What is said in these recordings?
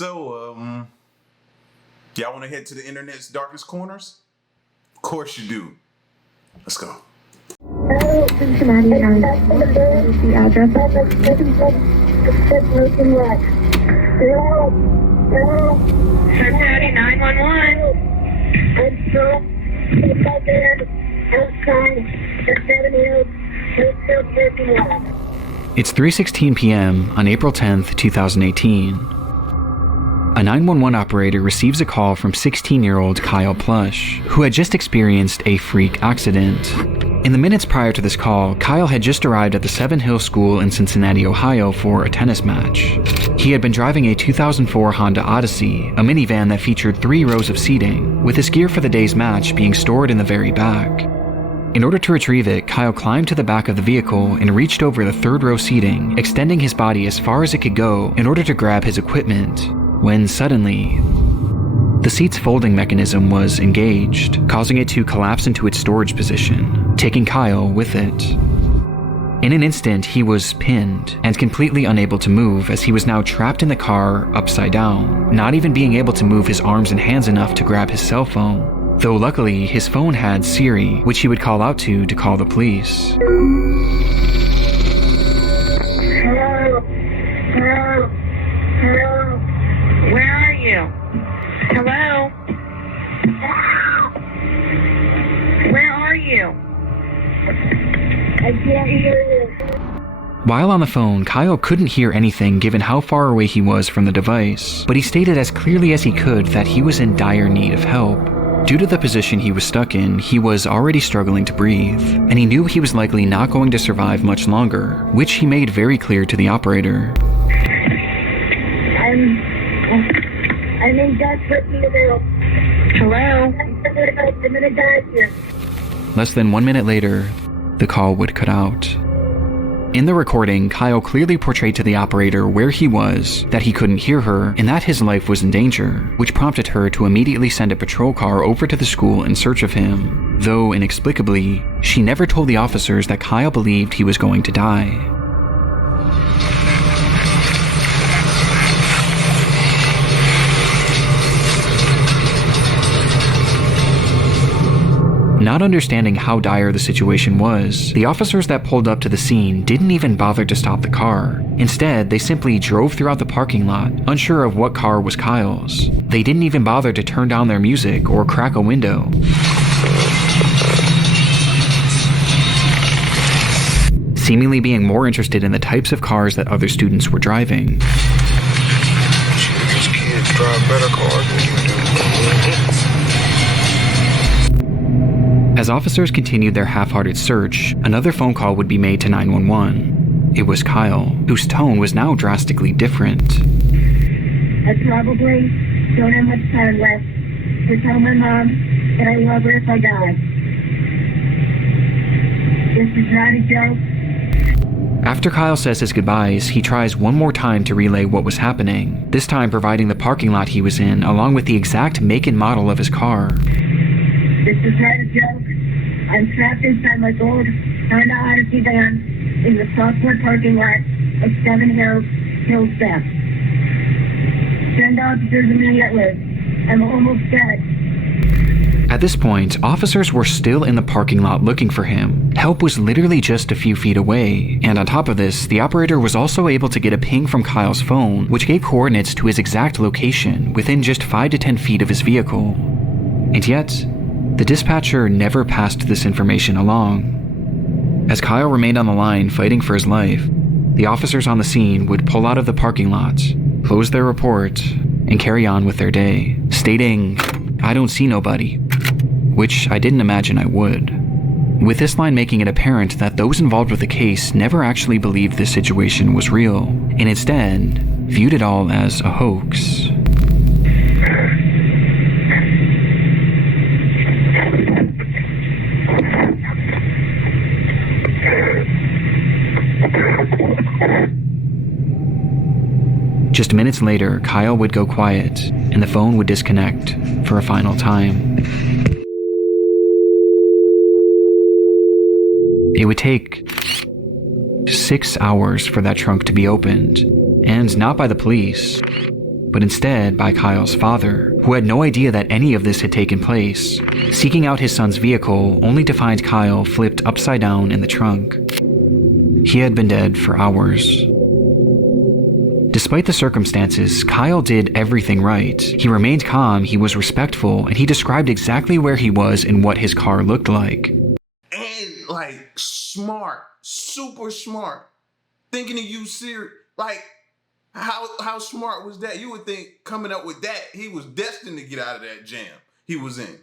So, y'all want to head to the internet's darkest corners? Of course you do. Let's go. Hello, Cincinnati. The address. Cincinnati 911. I'm still outside the 7 Hills parking lot. It's 3:16 p.m. on April 10th, 2018. A 911 operator receives a call from 16-year-old Kyle Plush, who had just experienced a freak accident. In the minutes prior to this call, Kyle had just arrived at the 7 Hills School in Cincinnati, Ohio for a tennis match. He had been driving a 2004 Honda Odyssey, a minivan that featured 3 rows of seating, with his gear for the day's match being stored in the very back. In order to retrieve it, Kyle climbed to the back of the vehicle and reached over the 3rd row seating, extending his body as far as it could go in order to grab his equipment, when suddenly, the seat's folding mechanism was engaged, causing it to collapse into its storage position, taking Kyle with it. In an instant, he was pinned and completely unable to move, as he was now trapped in the car upside down, not even being able to move his arms and hands enough to grab his cell phone. Though luckily, his phone had Siri, which he would call out to call the police. Hello? Hello? Hello? Where are you? Hello? Where are you? I can't hear you. While on the phone, Kyle couldn't hear anything given how far away he was from the device, but he stated as clearly as he could that he was in dire need of help. Due to the position he was stuck in, he was already struggling to breathe, and he knew he was likely not going to survive much longer, which he made very clear to the operator. I'm in desperate need of help. Hello? I'm gonna die here. Less than 1 minute later, the call would cut out. In the recording, Kyle clearly portrayed to the operator where he was, that he couldn't hear her, and that his life was in danger, which prompted her to immediately send a patrol car over to the school in search of him, though inexplicably, she never told the officers that Kyle believed he was going to die. Not understanding how dire the situation was, the officers that pulled up to the scene didn't even bother to stop the car. Instead, they simply drove throughout the parking lot, unsure of what car was Kyle's. They didn't even bother to turn down their music or crack a window. Seemingly being more interested in the types of cars that other students were driving. These kids drive better cars than you do. As officers continued their half-hearted search, another phone call would be made to 911. It was Kyle, whose tone was now drastically different. I probably don't have much time left to tell my mom that I love her if I die. This is not a joke. After Kyle says his goodbyes, he tries one more time to relay what was happening, this time providing the parking lot he was in along with the exact make and model of his car. This is not a joke. I'm trapped inside my gold Honda Odyssey van in the Southport parking lot of 7 Hills, Theft. Send officers immediately. I'm almost dead. At this point, officers were still in the parking lot looking for him. Help was literally just a few feet away, and on top of this, the operator was also able to get a ping from Kyle's phone, which gave coordinates to his exact location within just 5 to 10 feet of his vehicle. And yet, the dispatcher never passed this information along. As Kyle remained on the line fighting for his life, the officers on the scene would pull out of the parking lot, close their report, and carry on with their day, stating, "I don't see nobody," which I didn't imagine I would. With this line making it apparent that those involved with the case never actually believed this situation was real, and instead viewed it all as a hoax. Just minutes later, Kyle would go quiet, and the phone would disconnect for a final time. It would take 6 hours for that trunk to be opened, and not by the police, but instead by Kyle's father, who had no idea that any of this had taken place, seeking out his son's vehicle only to find Kyle flipped upside down in the trunk. He had been dead for hours. Despite the circumstances, Kyle did everything right. He remained calm, he was respectful, and he described exactly where he was and what his car looked like. And like smart, super smart. Thinking of you serious. Like, how smart was that? You would think coming up with that, he was destined to get out of that jam he was in.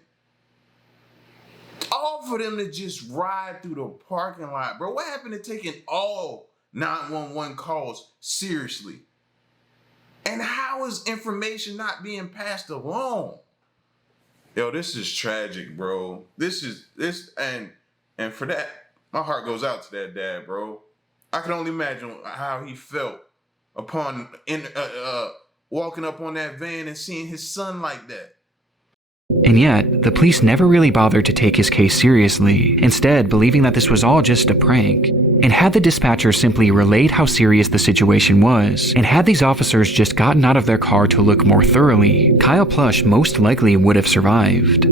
All for them to just ride through the parking lot, bro. What happened to taking all 911 calls seriously? And how is information not being passed along? Yo, this is tragic, bro. And for that, my heart goes out to that dad, bro. I can only imagine how he felt upon walking up on that van and seeing his son like that. And yet, the police never really bothered to take his case seriously, instead believing that this was all just a prank. And had the dispatcher simply relayed how serious the situation was, and had these officers just gotten out of their car to look more thoroughly, Kyle Plush most likely would have survived.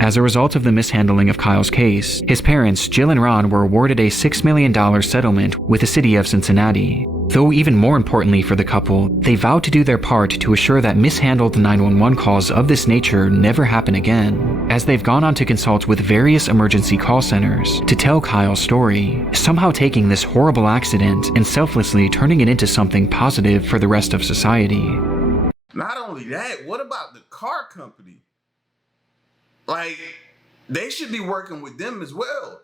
As a result of the mishandling of Kyle's case, his parents, Jill and Ron, were awarded a $6 million settlement with the city of Cincinnati. Though even more importantly for the couple, they vowed to do their part to assure that mishandled 911 calls of this nature never happen again, as they've gone on to consult with various emergency call centers to tell Kyle's story, somehow taking this horrible accident and selflessly turning it into something positive for the rest of society. Not only that, what about the car company? Like, they should be working with them as well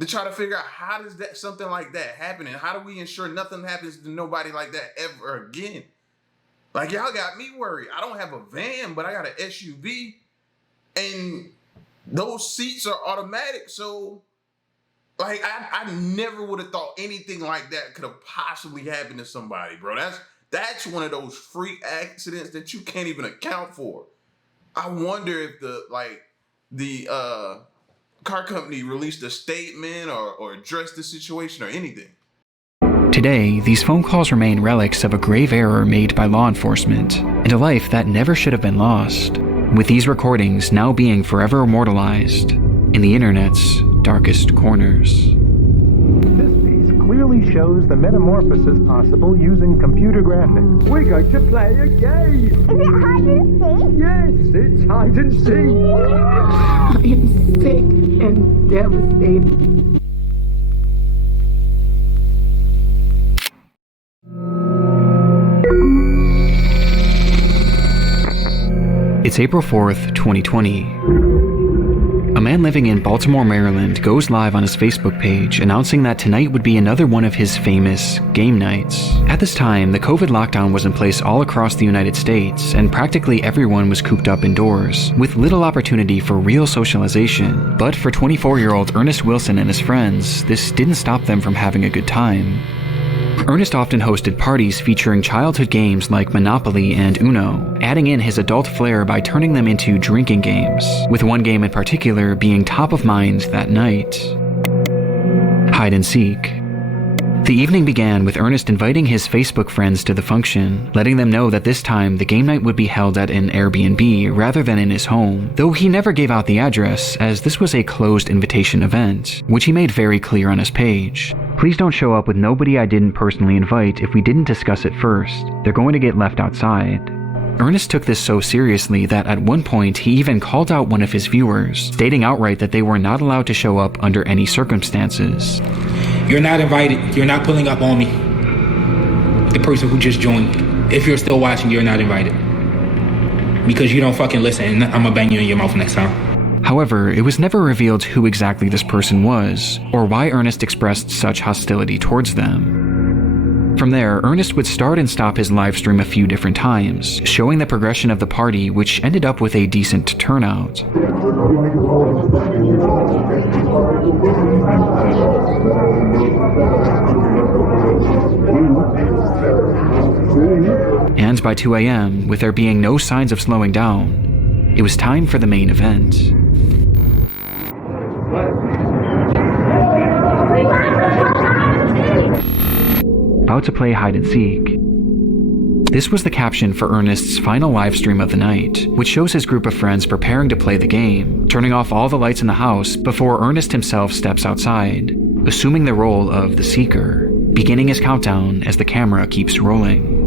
to try to figure out how does that something like that happen, and how do we ensure nothing happens to nobody like that ever again? Like, y'all got me worried. I don't have a van, but I got an SUV, and those seats are automatic. So, like, I never would have thought anything like that could have possibly happened to somebody, bro. That's one of those freak accidents that you can't even account for. I wonder if the car company released a statement or addressed the situation or anything. Today, these phone calls remain relics of a grave error made by law enforcement, and a life that never should have been lost, with these recordings now being forever immortalized in the internet's darkest corners. This piece clearly shows the metamorphosis possible using computer graphics. We're going to play a game! Is it hide and seek? Yes, it's hide and seek! I am sick and devastated. It's April 4th, 2020. A man living in Baltimore, Maryland goes live on his Facebook page announcing that tonight would be another one of his famous game nights. At this time, the COVID lockdown was in place all across the United States, and practically everyone was cooped up indoors, with little opportunity for real socialization. But for 24-year-old Ernest Wilson and his friends, this didn't stop them from having a good time. Ernest often hosted parties featuring childhood games like Monopoly and Uno, adding in his adult flair by turning them into drinking games, with one game in particular being top of mind that night: hide and seek. The evening began with Ernest inviting his Facebook friends to the function, letting them know that this time the game night would be held at an Airbnb rather than in his home, though he never gave out the address, as this was a closed invitation event, which he made very clear on his page. Please don't show up with nobody I didn't personally invite if we didn't discuss it first. They're going to get left outside. Ernest took this so seriously that at one point he even called out one of his viewers, stating outright that they were not allowed to show up under any circumstances. You're not invited. You're not pulling up on me. The person who just joined. If you're still watching, you're not invited. Because you don't fucking listen, and I'm gonna bang you in your mouth next time. However, it was never revealed who exactly this person was, or why Ernest expressed such hostility towards them. From there, Ernest would start and stop his live stream a few different times, showing the progression of the party, which ended up with a decent turnout. And by 2 a.m., with there being no signs of slowing down, it was time for the main event. About to play hide and seek, This was the caption for Ernest's final live stream of the night, which shows his group of friends preparing to play the game, turning off all the lights in the house before Ernest himself steps outside, assuming the role of the Seeker, beginning his countdown as the camera keeps rolling.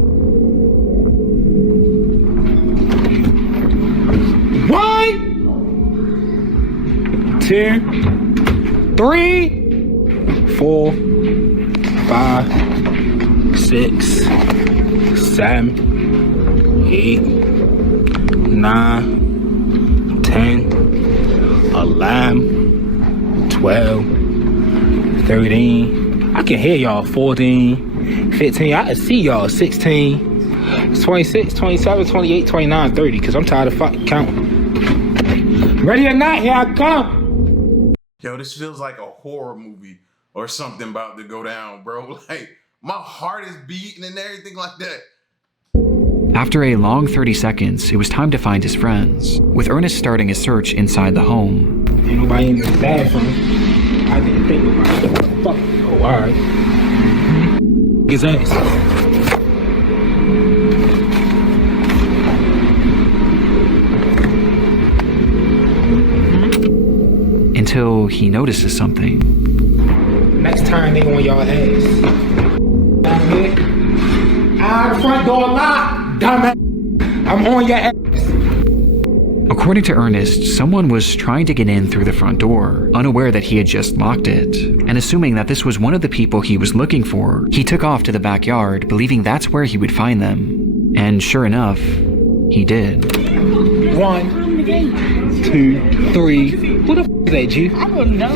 1, 2, 3, 4, 5, 6, 7, 8, 9, 10, 11, 12, 13. I can hear y'all. 14, 15. I can see y'all. 16, 26, 27, 28, 29, 30. Because I'm tired of fucking counting. Ready or not, here I come. Yo, this feels like a horror movie or something about to go down, bro. Like, my heart is beating and everything like that. After a long 30 seconds, it was time to find his friends, with Ernest starting his search inside the home. Ain't nobody in the bathroom. I didn't think about it. What the fuck? Oh, alright. His ass. Until he notices something. Next time they on y'all ass. Down here. The front door locked. Dumbass. I'm on your ass. According to Ernest, someone was trying to get in through the front door, unaware that he had just locked it, and assuming that this was one of the people he was looking for, he took off to the backyard, believing that's where he would find them. And sure enough, he did. 1, 2, 3. Who the f is that, G? I don't know.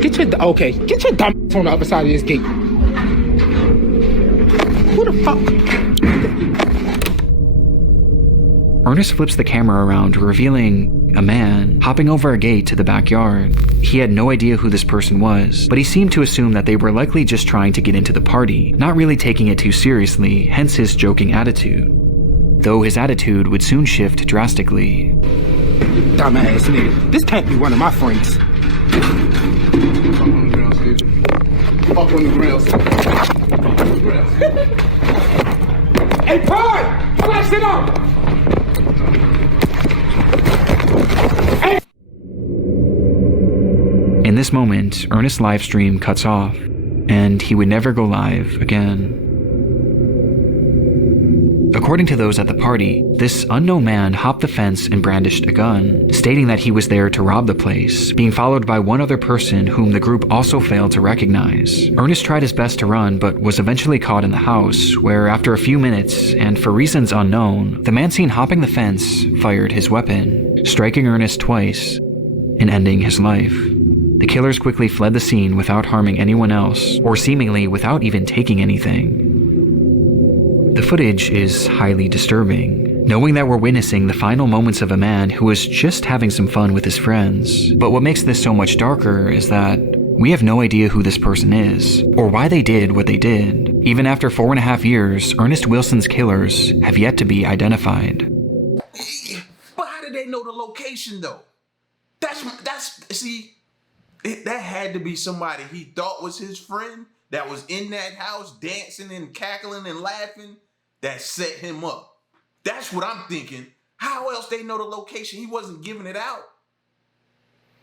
Get your dumb ass on the other side of this gate. Who the fuck? Ernest flips the camera around, revealing a man hopping over a gate to the backyard. He had no idea who this person was, but he seemed to assume that they were likely just trying to get into the party, not really taking it too seriously, hence his joking attitude. Though his attitude would soon shift drastically. Dumbass nigga. This can't be one of my friends. Fuck on the ground. Hey, Pod! Flash it up! In this moment, Ernest's live stream cuts off, and he would never go live again. According to those at the party, this unknown man hopped the fence and brandished a gun, stating that he was there to rob the place, being followed by one other person whom the group also failed to recognize. Ernest tried his best to run, but was eventually caught in the house, where after a few minutes, and for reasons unknown, the man seen hopping the fence fired his weapon, striking Ernest twice and ending his life. The killers quickly fled the scene without harming anyone else, or seemingly without even taking anything. The footage is highly disturbing, knowing that we're witnessing the final moments of a man who was just having some fun with his friends. But what makes this so much darker is that we have no idea who this person is, or why they did what they did. Even after 4.5 years, Ernest Wilson's killers have yet to be identified. But how did they know the location though? That had to be somebody he thought was his friend that was in that house dancing and cackling and laughing that set him up. That's what I'm thinking. How else they know the location? He wasn't giving it out.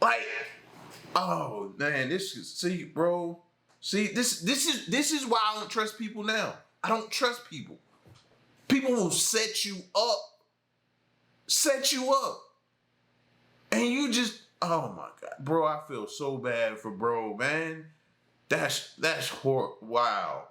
Like, oh man, this is why I don't trust people now. I don't trust people. People will set you up. And you just, oh my God, bro, I feel so bad for bro, man. That's horrible. Wow.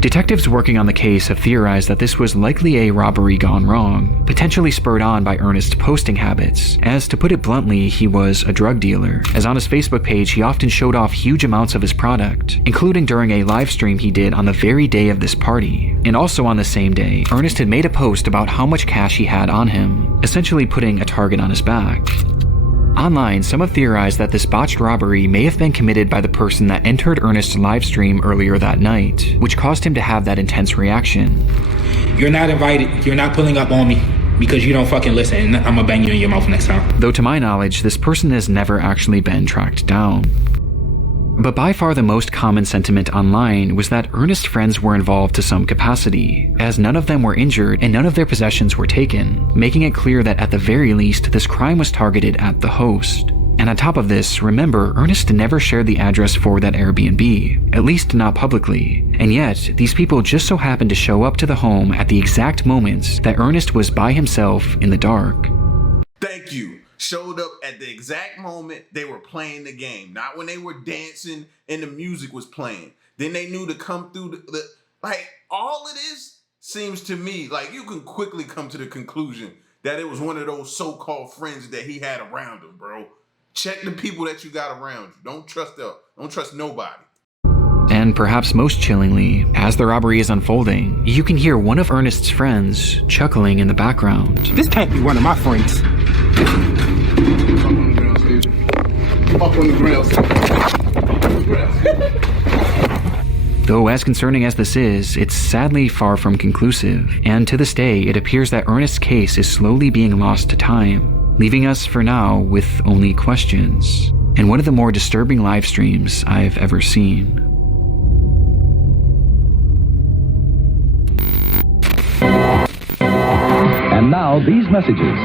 Detectives working on the case have theorized that this was likely a robbery gone wrong, potentially spurred on by Ernest's posting habits, as to put it bluntly, he was a drug dealer, as on his Facebook page he often showed off huge amounts of his product, including during a live stream he did on the very day of this party. And also on the same day, Ernest had made a post about how much cash he had on him, essentially putting a target on his back. Online, some have theorized that this botched robbery may have been committed by the person that entered Ernest's livestream earlier that night, which caused him to have that intense reaction. You're not invited. You're not pulling up on me because you don't fucking listen, and I'm gonna bang you in your mouth next time. Though to my knowledge, this person has never actually been tracked down. But by far the most common sentiment online was that Ernest's friends were involved to some capacity, as none of them were injured and none of their possessions were taken, making it clear that at the very least this crime was targeted at the host. And on top of this, remember, Ernest never shared the address for that Airbnb, at least not publicly, and yet these people just so happened to show up to the home at the exact moments that Ernest was by himself in the dark. Thank you. Showed up at the exact moment they were playing the game, not when they were dancing and the music was playing. Then they knew to come through the like, all of this seems to me like you can quickly come to the conclusion that it was one of those so-called friends that he had around him, bro. Check the people that you got around you. Don't trust nobody. And perhaps most chillingly, as the robbery is unfolding, you can hear one of Ernest's friends chuckling in the background. This can't be one of my friends. Though as concerning as this is, it's sadly far from conclusive, and to this day it appears that Ernest's case is slowly being lost to time, leaving us for now with only questions, and one of the more disturbing live streams I've ever seen. And now these messages.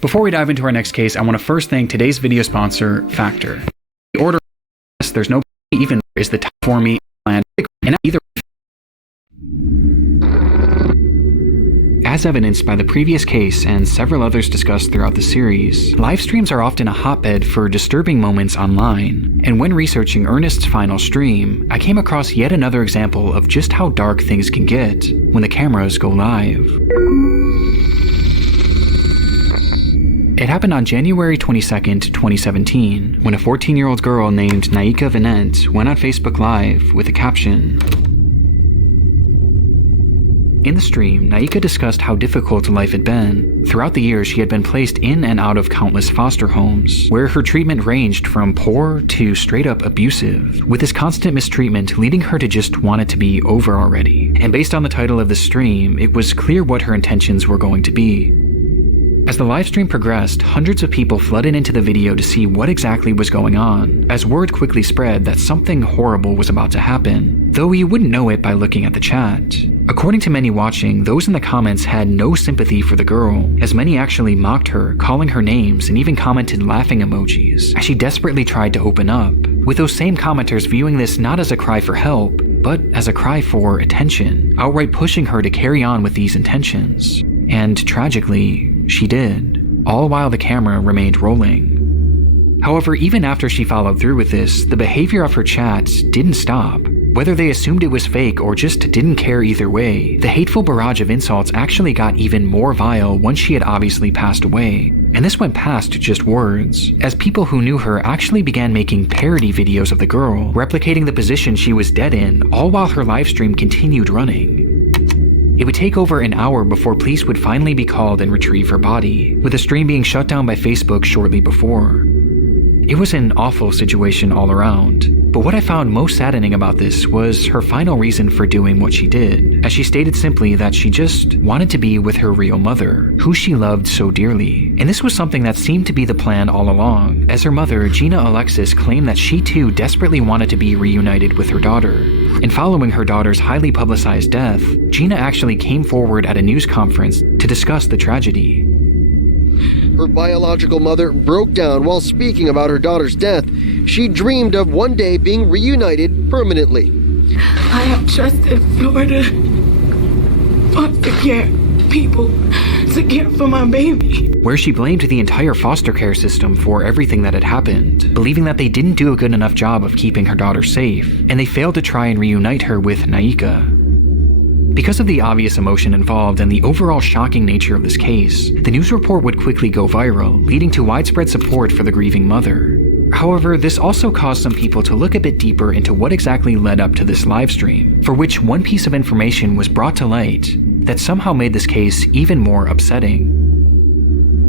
Before we dive into our next case, I want to first thank today's video sponsor, Factor. The order, there's no even is the top for me and either. As evidenced by the previous case and several others discussed throughout the series, live streams are often a hotbed for disturbing moments online, and when researching Ernest's final stream, I came across yet another example of just how dark things can get when the cameras go live. It happened on January 22nd, 2017, when a 14-year-old girl named Naika Venant went on Facebook Live with a caption. In the stream, Naika discussed how difficult life had been. Throughout the years, she had been placed in and out of countless foster homes, where her treatment ranged from poor to straight-up abusive, with this constant mistreatment leading her to just want it to be over already. And based on the title of the stream, it was clear what her intentions were going to be. As the livestream progressed, hundreds of people flooded into the video to see what exactly was going on, as word quickly spread that something horrible was about to happen, though you wouldn't know it by looking at the chat. According to many watching, those in the comments had no sympathy for the girl, as many actually mocked her, calling her names, and even commented laughing emojis, as she desperately tried to open up, with those same commenters viewing this not as a cry for help, but as a cry for attention, outright pushing her to carry on with these intentions. And tragically, she did, all while the camera remained rolling. However, even after she followed through with this, the behavior of her chats didn't stop. Whether they assumed it was fake or just didn't care either way, the hateful barrage of insults actually got even more vile once she had obviously passed away. And this went past just words, as people who knew her actually began making parody videos of the girl, replicating the position she was dead in, all while her livestream continued running. It would take over an hour before police would finally be called and retrieve her body, with the stream being shut down by Facebook shortly before. It was an awful situation all around, but what I found most saddening about this was her final reason for doing what she did, as she stated simply that she just wanted to be with her real mother, who she loved so dearly. And this was something that seemed to be the plan all along, as her mother, Gina Alexis, claimed that she too desperately wanted to be reunited with her daughter. And following her daughter's highly publicized death, Gina actually came forward at a news conference to discuss the tragedy. Her biological mother broke down while speaking about her daughter's death. She dreamed of one day being reunited permanently. I have trusted Florida foster care people to care for my baby. Where she blamed the entire foster care system for everything that had happened, believing that they didn't do a good enough job of keeping her daughter safe, and they failed to try and reunite her with Naika. Because of the obvious emotion involved and the overall shocking nature of this case, the news report would quickly go viral, leading to widespread support for the grieving mother. However, this also caused some people to look a bit deeper into what exactly led up to this livestream, for which one piece of information was brought to light that somehow made this case even more upsetting.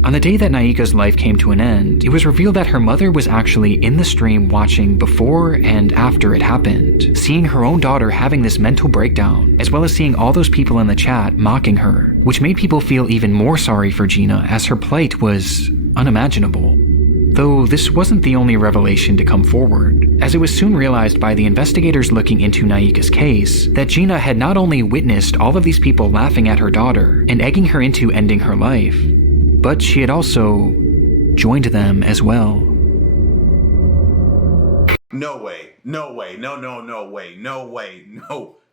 On the day that Naika's life came to an end, it was revealed that her mother was actually in the stream watching before and after it happened, seeing her own daughter having this mental breakdown, as well as seeing all those people in the chat mocking her, which made people feel even more sorry for Gina, as her plight was unimaginable. Though this wasn't the only revelation to come forward, as it was soon realized by the investigators looking into Naika's case that Gina had not only witnessed all of these people laughing at her daughter and egging her into ending her life, but she had also joined them as well. No way. No way. No way. No way.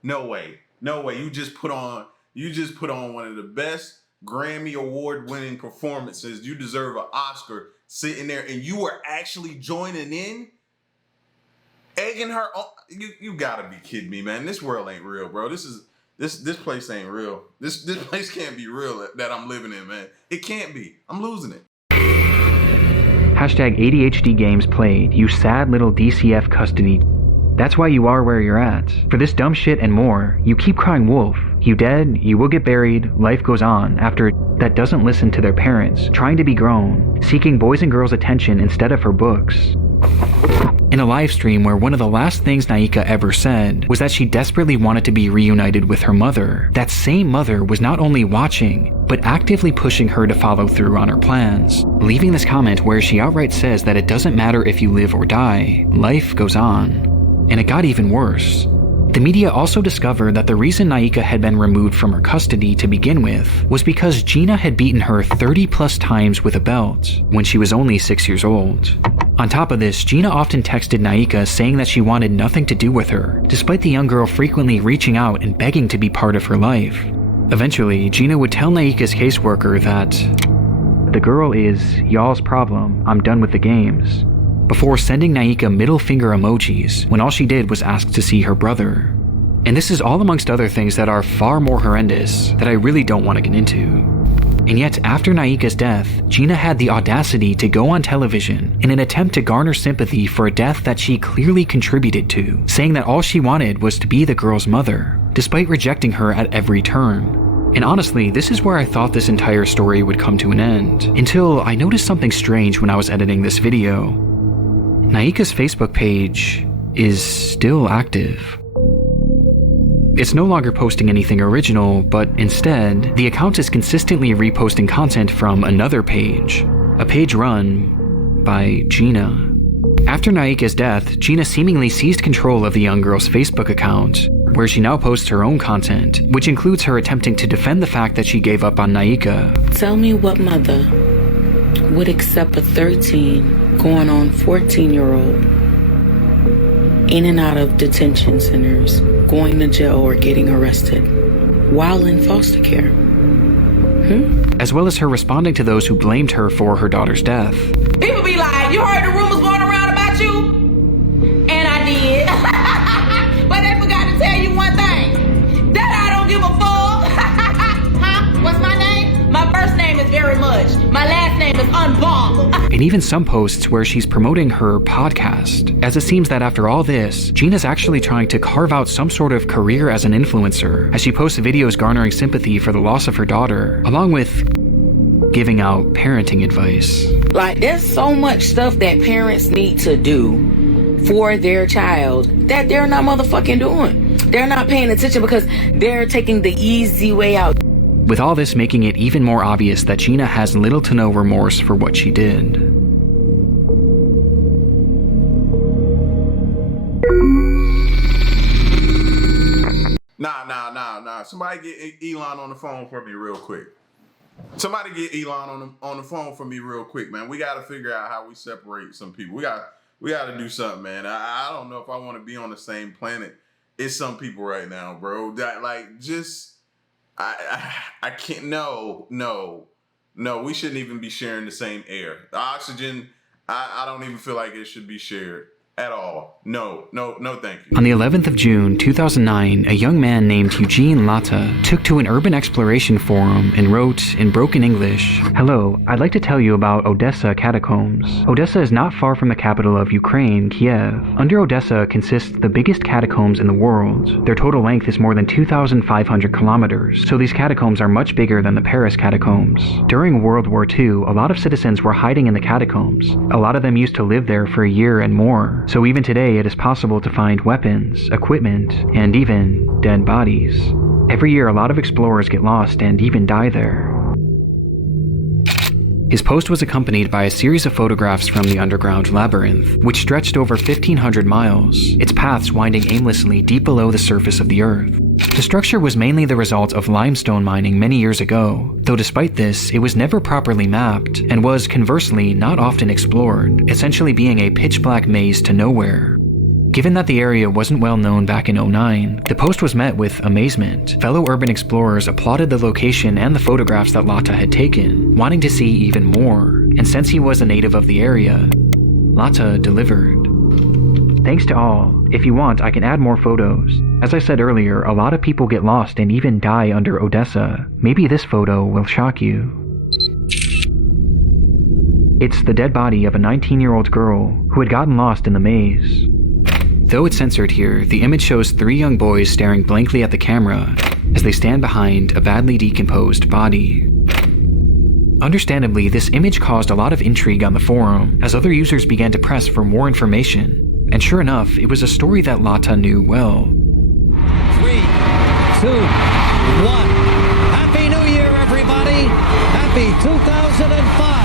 No way. No way. You just put on one of the best Grammy Award winning performances. You deserve an Oscar sitting there, and you were actually joining in, egging her on. You gotta be kidding me, man. This world ain't real, bro. This place ain't real. This place can't be real that I'm living in, man. It can't be. I'm losing it. Hashtag ADHD games played, you sad little DCF custody. That's why you are where you're at. For this dumb shit and more, you keep crying wolf. You dead, you will get buried, life goes on after that doesn't listen to their parents, trying to be grown, seeking boys and girls' attention instead of her books. In a live stream where one of the last things Naika ever said was that she desperately wanted to be reunited with her mother, that same mother was not only watching, but actively pushing her to follow through on her plans, leaving this comment where she outright says that it doesn't matter if you live or die, life goes on. And it got even worse. The media also discovered that the reason Naika had been removed from her custody to begin with was because Gina had beaten her 30 plus times with a belt when she was only 6 years old. On top of this, Gina often texted Naika saying that she wanted nothing to do with her, despite the young girl frequently reaching out and begging to be part of her life. Eventually, Gina would tell Naika's caseworker that, "The girl is y'all's problem, I'm done with the games," before sending Naika middle finger emojis when all she did was ask to see her brother. And this is all amongst other things that are far more horrendous that I really don't want to get into. And yet, after Naika's death, Gina had the audacity to go on television in an attempt to garner sympathy for a death that she clearly contributed to, saying that all she wanted was to be the girl's mother, despite rejecting her at every turn. And honestly, this is where I thought this entire story would come to an end, until I noticed something strange when I was editing this video. Naika's Facebook page is still active. It's no longer posting anything original, but instead, the account is consistently reposting content from another page, a page run by Gina. After Naika's death, Gina seemingly seized control of the young girl's Facebook account, where she now posts her own content, which includes her attempting to defend the fact that she gave up on Naika. Tell me what mother would accept a 13 going on 14-year-old in and out of detention centers, going to jail or getting arrested while in foster care. As well as her responding to those who blamed her for her daughter's death. People be like, you heard the rumors going around about you? And I did. But they forgot to tell you one thing. That I don't give a fuck. Huh? What's my name? My first name is Very Much. My last name is Unbomb. And even some posts where she's promoting her podcast, as it seems that after all this, Gina's actually trying to carve out some sort of career as an influencer, as she posts videos garnering sympathy for the loss of her daughter, along with giving out parenting advice. Like, there's so much stuff that parents need to do for their child that they're not motherfucking doing. They're not paying attention because they're taking the easy way out. With all this making it even more obvious that Gina has little to no remorse for what she did. Nah. Somebody get Elon on the phone for me real quick. Somebody get Elon on the phone for me real quick, man. We got to figure out how we separate some people. We got to do something, man. I don't know if I want to be on the same planet as some people right now, bro. That I can't. No. We shouldn't even be sharing the same air. The oxygen, I don't even feel like it should be shared at all. No, thank you. On the 11th of June, 2009, a young man named Eugene Latta took to an urban exploration forum and wrote in broken English, "Hello, I'd like to tell you about Odessa catacombs. Odessa is not far from the capital of Ukraine, Kiev. Under Odessa consists the biggest catacombs in the world. Their total length is more than 2,500 kilometers, so these catacombs are much bigger than the Paris catacombs. During World War II, a lot of citizens were hiding in the catacombs. A lot of them used to live there for a year and more. So even today, it is possible to find weapons, equipment, and even dead bodies. Every year, a lot of explorers get lost and even die there." His post was accompanied by a series of photographs from the underground labyrinth, which stretched over 1,500 miles, its paths winding aimlessly deep below the surface of the earth. The structure was mainly the result of limestone mining many years ago, though despite this, it was never properly mapped, and was, conversely, not often explored, essentially being a pitch-black maze to nowhere. Given that the area wasn't well known back in 2009, the post was met with amazement. Fellow urban explorers applauded the location and the photographs that Lata had taken, wanting to see even more, and since he was a native of the area, Lata delivered. Thanks to all. If you want, I can add more photos. As I said earlier, a lot of people get lost and even die under Odessa. Maybe this photo will shock you. It's the dead body of a 19-year-old girl who had gotten lost in the maze. Though it's censored here, the image shows 3 young boys staring blankly at the camera as they stand behind a badly decomposed body. Understandably, this image caused a lot of intrigue on the forum as other users began to press for more information. And sure enough, it was a story that Lata knew well. 3, 2, 1. Happy New Year, everybody! Happy 2005!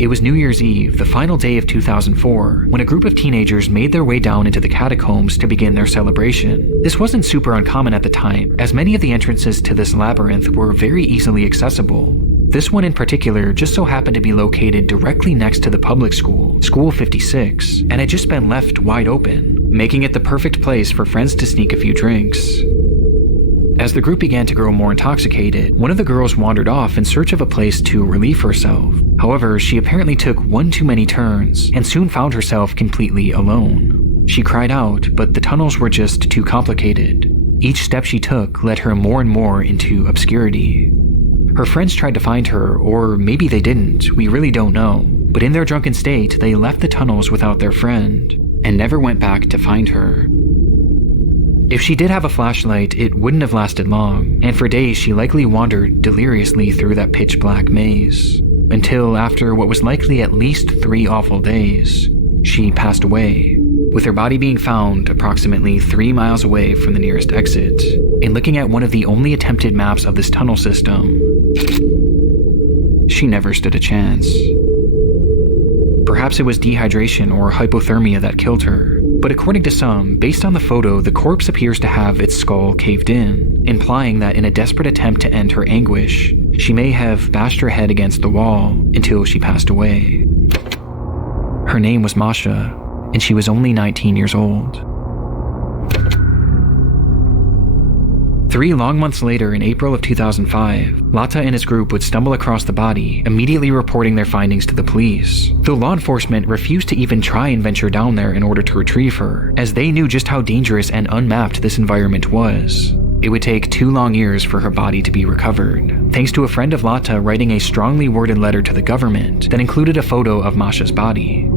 It was New Year's Eve, the final day of 2004, when a group of teenagers made their way down into the catacombs to begin their celebration. This wasn't super uncommon at the time, as many of the entrances to this labyrinth were very easily accessible. This one in particular just so happened to be located directly next to the public school, School 56, and had just been left wide open, making it the perfect place for friends to sneak a few drinks. As the group began to grow more intoxicated, one of the girls wandered off in search of a place to relieve herself. However, she apparently took one too many turns and soon found herself completely alone. She cried out, but the tunnels were just too complicated. Each step she took led her more and more into obscurity. Her friends tried to find her, or maybe they didn't, we really don't know. But in their drunken state, they left the tunnels without their friend, and never went back to find her. If she did have a flashlight, it wouldn't have lasted long, and for days she likely wandered deliriously through that pitch-black maze, until after what was likely at least 3 awful days, she passed away, with her body being found approximately 3 miles away from the nearest exit. And looking at one of the only attempted maps of this tunnel system, she never stood a chance. Perhaps it was dehydration or hypothermia that killed her, but according to some, based on the photo, the corpse appears to have its skull caved in, implying that in a desperate attempt to end her anguish, she may have bashed her head against the wall until she passed away. Her name was Masha, and she was only 19 years old. 3 long months later, in April of 2005, Lata and his group would stumble across the body, immediately reporting their findings to the police, though law enforcement refused to even try and venture down there in order to retrieve her, as they knew just how dangerous and unmapped this environment was. It would take 2 long years for her body to be recovered, thanks to a friend of Lata writing a strongly worded letter to the government that included a photo of Masha's body.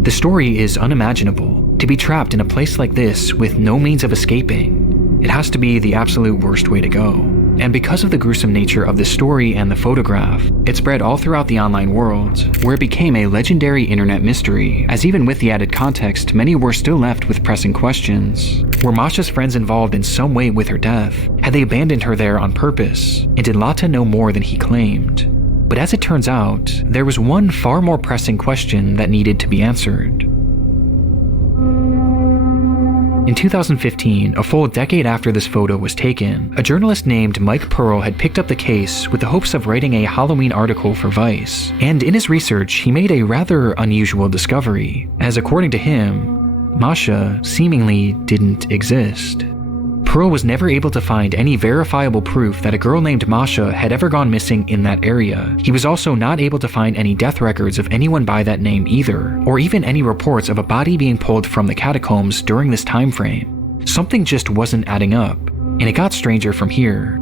The story is unimaginable. To be trapped in a place like this with no means of escaping, it has to be the absolute worst way to go. And because of the gruesome nature of this story and the photograph, it spread all throughout the online world, where it became a legendary internet mystery, as even with the added context, many were still left with pressing questions. Were Masha's friends involved in some way with her death? Had they abandoned her there on purpose? And did Lata know more than he claimed? But as it turns out, there was one far more pressing question that needed to be answered. In 2015, a full decade after this photo was taken, a journalist named Mike Pearl had picked up the case with the hopes of writing a Halloween article for Vice, and in his research, he made a rather unusual discovery, as according to him, Masha seemingly didn't exist. Pearl was never able to find any verifiable proof that a girl named Masha had ever gone missing in that area. He was also not able to find any death records of anyone by that name either, or even any reports of a body being pulled from the catacombs during this time frame. Something just wasn't adding up, and it got stranger from here.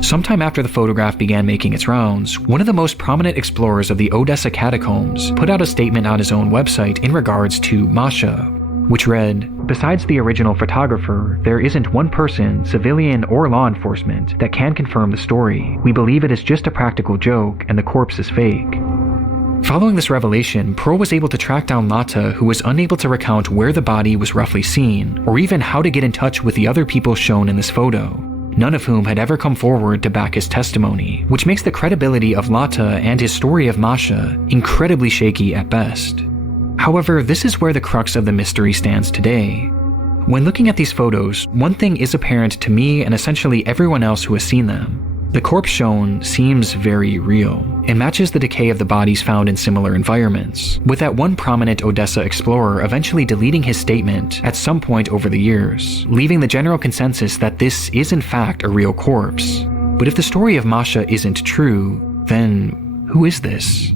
Sometime after the photograph began making its rounds, one of the most prominent explorers of the Odessa catacombs put out a statement on his own website in regards to Masha, which read, "Besides the original photographer, there isn't one person, civilian or law enforcement, that can confirm the story. We believe it is just a practical joke and the corpse is fake." Following this revelation, Pearl was able to track down Lata, who was unable to recount where the body was roughly seen, or even how to get in touch with the other people shown in this photo. none of whom had ever come forward to back his testimony, which makes the credibility of Lata and his story of Masha incredibly shaky at best. However, this is where the crux of the mystery stands today. When looking at these photos, one thing is apparent to me and essentially everyone else who has seen them. The corpse shown seems very real. It matches the decay of the bodies found in similar environments, with that one prominent Odessa explorer eventually deleting his statement at some point over the years, leaving the general consensus that this is in fact a real corpse. But if the story of Masha isn't true, then who is this?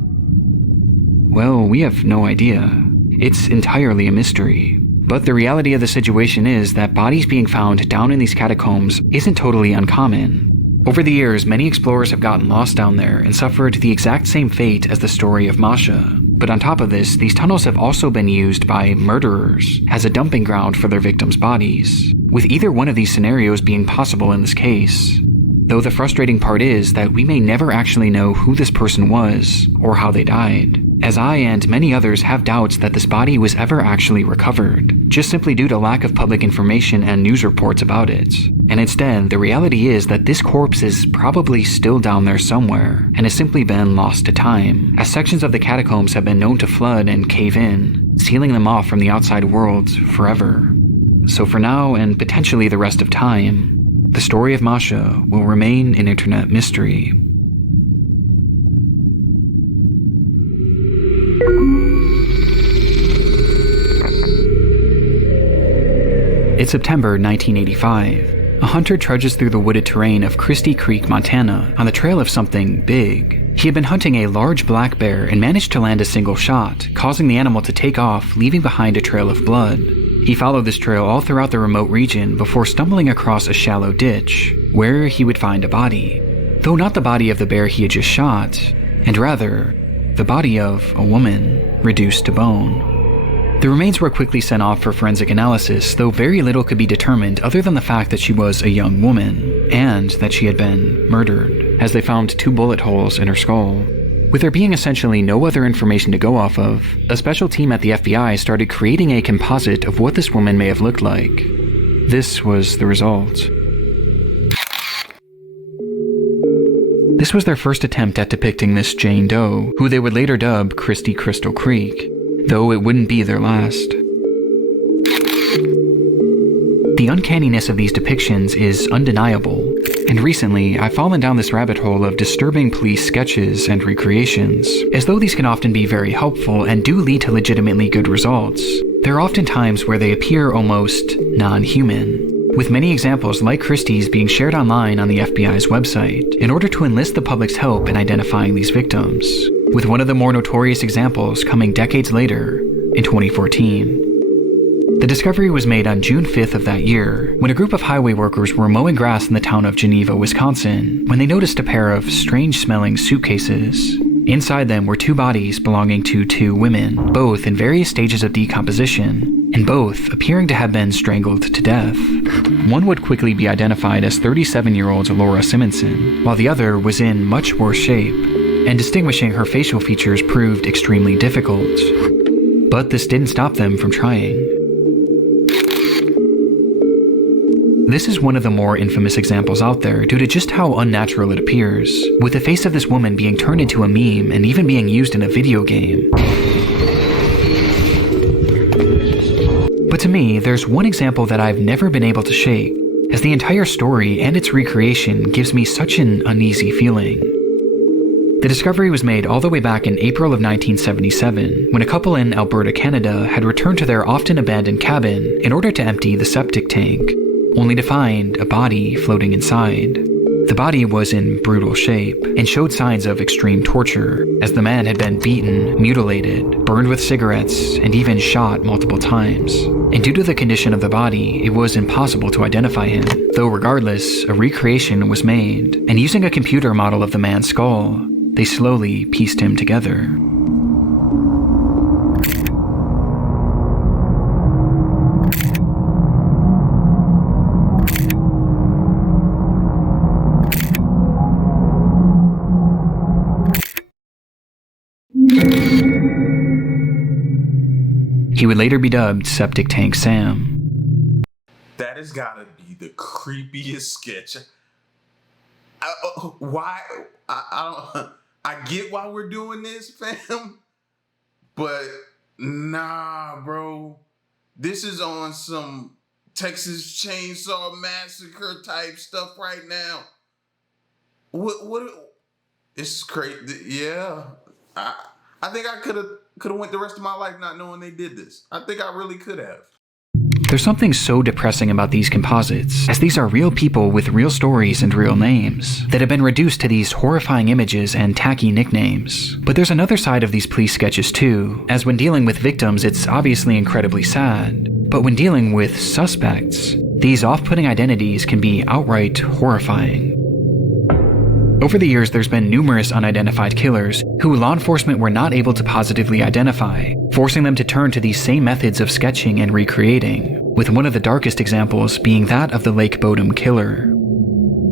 Well, we have no idea. It's entirely a mystery. But the reality of the situation is that bodies being found down in these catacombs isn't totally uncommon. Over the years, many explorers have gotten lost down there and suffered the exact same fate as the story of Masha. But on top of this, these tunnels have also been used by murderers as a dumping ground for their victims' bodies, with either one of these scenarios being possible in this case. Though the frustrating part is that we may never actually know who this person was or how they died, as I and many others have doubts that this body was ever actually recovered, just simply due to lack of public information and news reports about it. And instead, the reality is that this corpse is probably still down there somewhere, and has simply been lost to time, as sections of the catacombs have been known to flood and cave in, sealing them off from the outside world forever. So for now, and potentially the rest of time, the story of Masha will remain an internet mystery. It's September 1985. A hunter trudges through the wooded terrain of Christie Creek, Montana, on the trail of something big. He had been hunting a large black bear and managed to land a single shot, causing the animal to take off, leaving behind a trail of blood. He followed this trail all throughout the remote region before stumbling across a shallow ditch, where he would find a body. Though not the body of the bear he had just shot, and rather, the body of a woman, reduced to bone. The remains were quickly sent off for forensic analysis, though very little could be determined other than the fact that she was a young woman, and that she had been murdered, as they found 2 bullet holes in her skull. With there being essentially no other information to go off of, a special team at the FBI started creating a composite of what this woman may have looked like. This was the result. This was their first attempt at depicting this Jane Doe, who they would later dub Christie Crystal Creek, though it wouldn't be their last. The uncanniness of these depictions is undeniable, and recently I've fallen down this rabbit hole of disturbing police sketches and recreations. As though these can often be very helpful and do lead to legitimately good results, there are often times where they appear almost non-human, with many examples like Christie's being shared online on the FBI's website in order to enlist the public's help in identifying these victims, with one of the more notorious examples coming decades later, in 2014. The discovery was made on June 5th of that year, when a group of highway workers were mowing grass in the town of Geneva, Wisconsin, when they noticed a pair of strange-smelling suitcases. Inside them were 2 bodies belonging to 2 women, both in various stages of decomposition, and both appearing to have been strangled to death. One would quickly be identified as 37-year-old Laura Simonson, while the other was in much worse shape, and distinguishing her facial features proved extremely difficult. But this didn't stop them from trying. This is one of the more infamous examples out there due to just how unnatural it appears, with the face of this woman being turned into a meme and even being used in a video game. But to me, there's one example that I've never been able to shake, as the entire story and its recreation gives me such an uneasy feeling. The discovery was made all the way back in April of 1977, when a couple in Alberta, Canada had returned to their often abandoned cabin in order to empty the septic tank, only to find a body floating inside. The body was in brutal shape and showed signs of extreme torture, as the man had been beaten, mutilated, burned with cigarettes, and even shot multiple times. And due to the condition of the body, it was impossible to identify him, though regardless, a recreation was made, and using a computer model of the man's skull, they slowly pieced him together. He would later be dubbed Septic Tank Sam. That has gotta be the creepiest sketch Why? I don't. I get why we're doing this, fam, but nah, bro. This is on some Texas Chainsaw Massacre type stuff right now. What? It's crazy. Yeah, I think I could have went the rest of my life not knowing they did this. I think I really could have. There's something so depressing about these composites, as these are real people with real stories and real names, that have been reduced to these horrifying images and tacky nicknames. But there's another side of these police sketches too, as when dealing with victims it's obviously incredibly sad, but when dealing with suspects, these off-putting identities can be outright horrifying. Over the years, there's been numerous unidentified killers who law enforcement were not able to positively identify, forcing them to turn to these same methods of sketching and recreating, with one of the darkest examples being that of the Lake Bodom killer.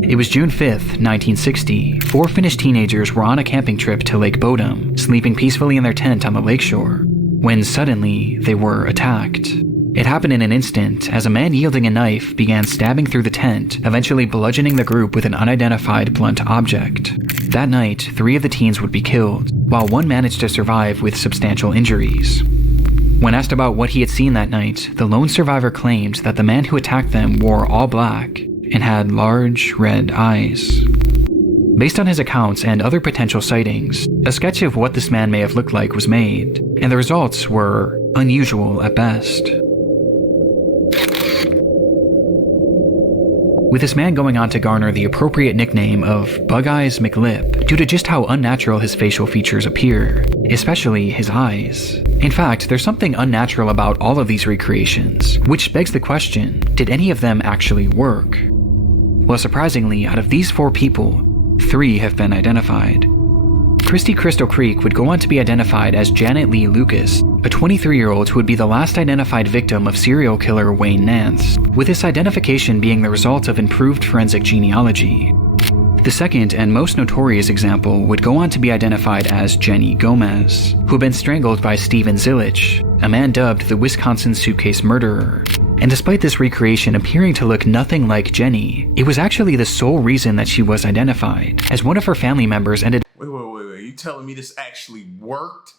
It was June 5th, 1960. 4 Finnish teenagers were on a camping trip to Lake Bodom, sleeping peacefully in their tent on the lakeshore, when suddenly they were attacked. It happened in an instant, as a man yielding a knife began stabbing through the tent, eventually bludgeoning the group with an unidentified blunt object. That night, 3 of the teens would be killed, while 1 managed to survive with substantial injuries. When asked about what he had seen that night, the lone survivor claimed that the man who attacked them wore all black and had large red eyes. Based on his accounts and other potential sightings, a sketch of what this man may have looked like was made, and the results were unusual at best. With this man going on to garner the appropriate nickname of Bug Eyes McLip due to just how unnatural his facial features appear, especially his eyes. In fact, there's something unnatural about all of these recreations, which begs the question, did any of them actually work? Well, surprisingly, out of these 4 people, 3 have been identified. Christy Crystal Creek would go on to be identified as Janet Lee Lucas, a 23-year-old who would be the last identified victim of serial killer Wayne Nance, with this identification being the result of improved forensic genealogy. The second and most notorious example would go on to be identified as Jenny Gomez, who had been strangled by Steven Zilich, a man dubbed the Wisconsin Suitcase Murderer. And despite this recreation appearing to look nothing like Jenny, it was actually the sole reason that she was identified, as one of her family members ended. Wait. You telling me this actually worked?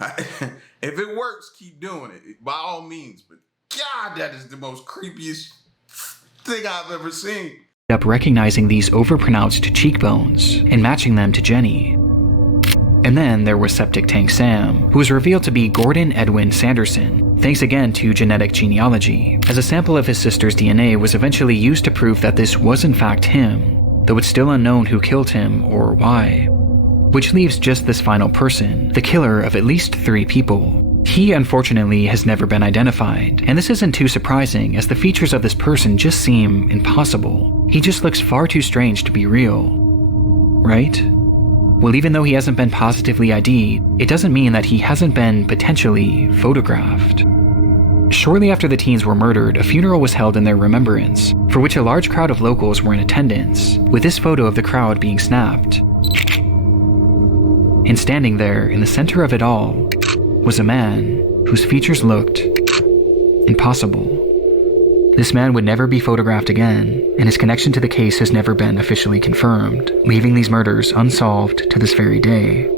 If it works, keep doing it, by all means. But God, that is the most creepiest thing I've ever seen. Up recognizing these overpronounced cheekbones and matching them to Jenny. And then there was Septic Tank Sam, who was revealed to be Gordon Edwin Sanderson, thanks again to genetic genealogy, as a sample of his sister's DNA was eventually used to prove that this was in fact him, though it's still unknown who killed him or why. Which leaves just this final person, the killer of at least 3 people. He, unfortunately, has never been identified, and this isn't too surprising as the features of this person just seem impossible. He just looks far too strange to be real. Right? Well, even though he hasn't been positively ID'd, it doesn't mean that he hasn't been potentially photographed. Shortly after the teens were murdered, a funeral was held in their remembrance, for which a large crowd of locals were in attendance, with this photo of the crowd being snapped. And standing there, in the center of it all, was a man whose features looked impossible. This man would never be photographed again, and his connection to the case has never been officially confirmed, leaving these murders unsolved to this very day.